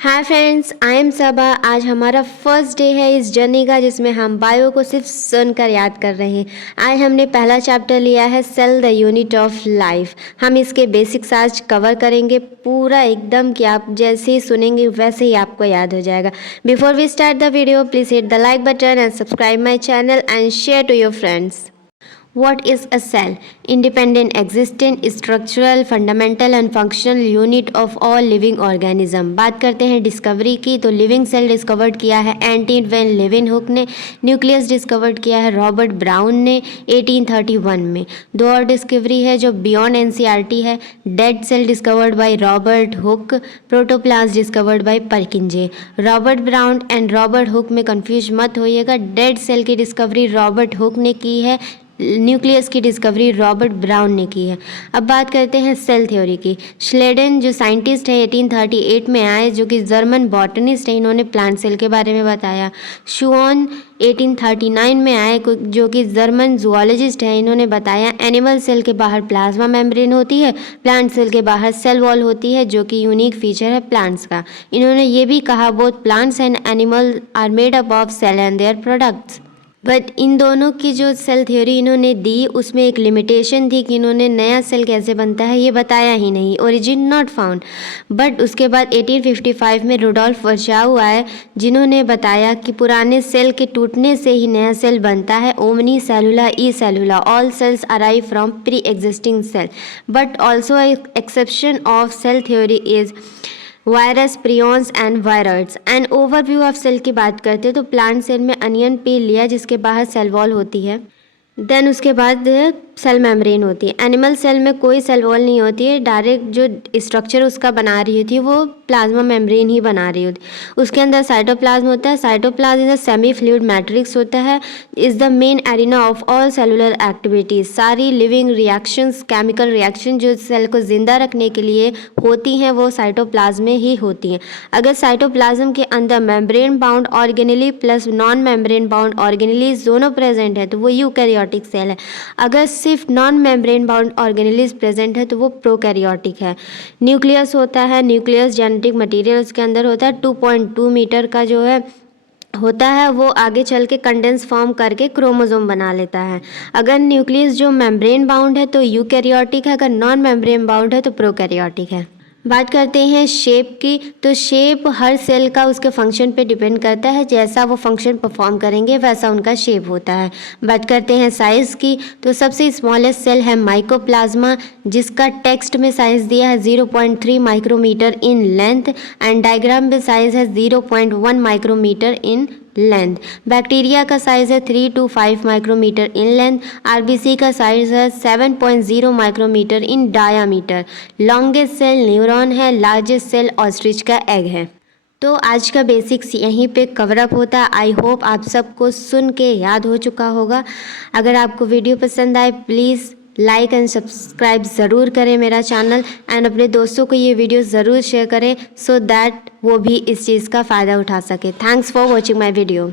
Hi friends, I am सबा। आज हमारा first day है इस जर्नी का, जिसमें हम बायो को सिर्फ सुनकर याद कर रहे हैं। आज हमने पहला चैप्टर लिया है cell the unit of life. हम इसके बेसिक्स आज कवर करेंगे पूरा एकदम, कि आप जैसे ही सुनेंगे वैसे ही आपको याद हो जाएगा। Before we start the video, please hit the like button and subscribe my channel and share to your friends. What is a cell? Independent, existent, structural, fundamental and functional unit of all living organism। बात करते हैं discovery की, तो living cell discovered किया है Antony van लेवेनहुक ने। Nucleus discovered किया है रॉबर्ट ब्राउन ने 1831 में। दो और डिस्कवरी है जो बियॉन्ड एनसीईआरटी है। Dead cell discovered by Robert Hooke, protoplasm discovered by Purkinje. Robert Brown and Robert Hooke में कंफ्यूज मत होइएगा। डेड सेल की डिस्कवरी रॉबर्ट हुक ने की है, न्यूक्लियस की डिस्कवरी रॉबर्ट ब्राउन ने की है। अब बात करते हैं सेल थ्योरी की। श्लेडेन जो साइंटिस्ट है 1838 में आए, जो कि जर्मन बॉटनिस्ट है, इन्होंने प्लांट सेल के बारे में बताया। शुऑन 1839 में आए, जो कि जर्मन जूलॉजिस्ट है, इन्होंने बताया एनिमल सेल के बाहर प्लाज्मा मेम्ब्रेन होती है, प्लांट सेल के बाहर सेल वॉल होती है, जो कि यूनिक फीचर है प्लांट्स का। इन्होंने ये भी कहा both plants and animal are made up of cell and their products. But इन दोनों की जो सेल थ्योरी इन्होंने दी, उसमें एक लिमिटेशन थी कि इन्होंने नया सेल कैसे बनता है ये बताया ही नहीं, ओरिजिन नॉट फाउंड। बट उसके बाद 1855 में रुडोल्फ वर्चाउ आए, जिन्होंने बताया कि पुराने सेल के टूटने से ही नया सेल बनता है। ओमनी सेलुला ई सेलुला, all cells arrive from pre existing cell. But also exception of cell theory is virus, prions and viroids. And overview of cell की बात करते हैं तो प्लांट सेल में अनियन पील लिया, जिसके बाहर सेल वॉल होती है। देन उसके बाद सेल मेम्ब्रेन होती है। एनिमल सेल में कोई सेल वॉल नहीं होती है, डायरेक्ट जो स्ट्रक्चर उसका बना रही होती है वो प्लाज्मा मेम्ब्रेन ही बना रही होती है। उसके अंदर साइटोप्लाज्म होता है। Cytoplasm is a semi fluid matrix होता है, is the main arena of all cellular activities. सारी लिविंग रिएक्शंस, केमिकल रिएक्शन जो सेल को जिंदा रखने के लिए होती हैं, वो साइटोप्लाज्म में ही होती हैं। अगर साइटोप्लाज्म के अंदर membrane bound organelle plus non membrane bound organelle दोनों प्रेजेंट है तो वो यूकैरियोटिक सेल है। अगर सिर्फ non membrane bound organelles present है तो वो प्रोकैरियोटिक है। न्यूक्लियस होता है, न्यूक्लियस जेनेटिक मटेरियल उसके अंदर होता है। 2.2 मीटर का जो है होता है, वो आगे चल के कंडेंस फॉर्म करके क्रोमोसोम बना लेता है। अगर न्यूक्लियस जो मेम्ब्रेन बाउंड है तो यूकैरियोटिक है, अगर नॉन मेम्ब्रेन बाउंड है तो प्रोकैरियोटिक है। बात करते हैं शेप की, तो शेप हर सेल का उसके फंक्शन पे डिपेंड करता है, जैसा वो फंक्शन परफॉर्म करेंगे वैसा उनका शेप होता है। बात करते हैं साइज़ की, तो सबसे स्मॉलेस्ट सेल है माइकोप्लाज्मा, जिसका टेक्स्ट में साइज़ दिया है 0.3 micrometer in length and diagram में साइज़ है 0.1 माइक्रोमीटर इन लेंथ। बैक्टीरिया का साइज़ है 3 to 5 micrometer in length. RBC का साइज़ है 7.0 micrometer in diameter. Longest cell neuron है, लार्जेस्ट सेल ऑस्ट्रिच का एग है। तो आज का बेसिक्स यहीं पे कवर अप होता है। आई होप आप सबको सुन के याद हो चुका होगा। अगर आपको वीडियो पसंद आए प्लीज़ लाइक एंड सब्सक्राइब ज़रूर करें मेरा चैनल, एंड अपने दोस्तों को ये वीडियो ज़रूर शेयर करें, सो दैट वो भी इस चीज़ का फ़ायदा उठा सके। Thanks for watching my video.